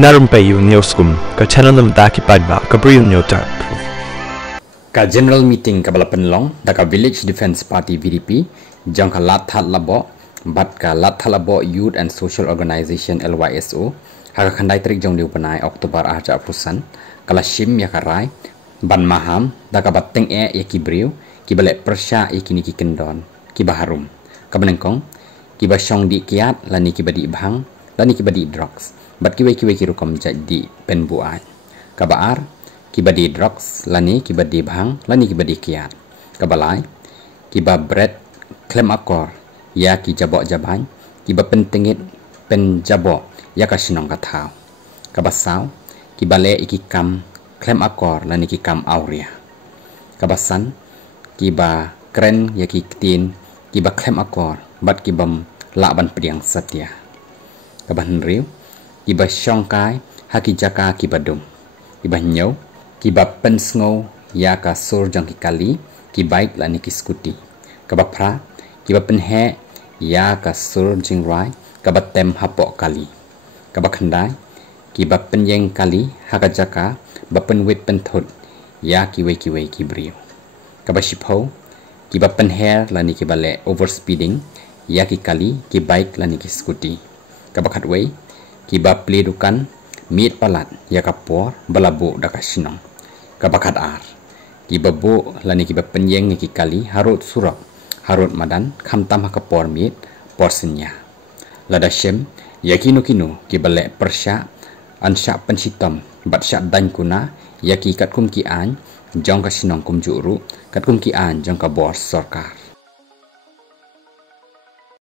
Narumpeyu Neoskum, ka channel nam daki padba, ka briu nyotar. Ka general meeting ka bala penlong da ka Village Defense Party VDP jang ka lathat labo bat ka lathat labo Youth and Social Organization LYSO ha ka khandai trik jong diu panai Oktober aja prusan kala shim ya karai ban maham da ka bateng ya ki briu ki bale persya ki niki kendon ki baharum ka benengkong ki ba shong di kiat lani ki badi bhang lani ki badi drugs bat ki ki rukom jadi penbuai ka baar kibadi drugs lani kibadi bhang lani kibadi kiat kabalai kiba bread klem akor ya ki jabok jaban kiba pentingit pen jabok ya ka sinong kathau kabasau kibale iki kam klem akor lani ki kam auria kabasan kiba kren ya ki tin kiba klem akor bat kibam laban pediang setia kaban riu kiba syongkai haki jaka kibadum kiba nyau kiba pensngo ya ka sur jang ki kali ki bike lani ki skuti kabapra kiba penhe ya ka sur jing rai kabatem hapok kali kabakhandai kiba penyeng kali haka jaka bapen wit penthut ya ki we ki brio kabashipo kiba penher lani ki bale overspeeding ya ki kali ki bike lani ki skuti kabakhatwei kiba pledukan mit palat ya kapor balabu dakasinong kabakat ar kibabu lani kiba penyeng ki kali harut surak harut madan khamtam hakapor mit porsinya lada shem yakinu kinu kibale persya ansya pensitam batsya dan kuna yaki katkum ki an jong kasinong kum juru katkum ki an jong ka bor sarkar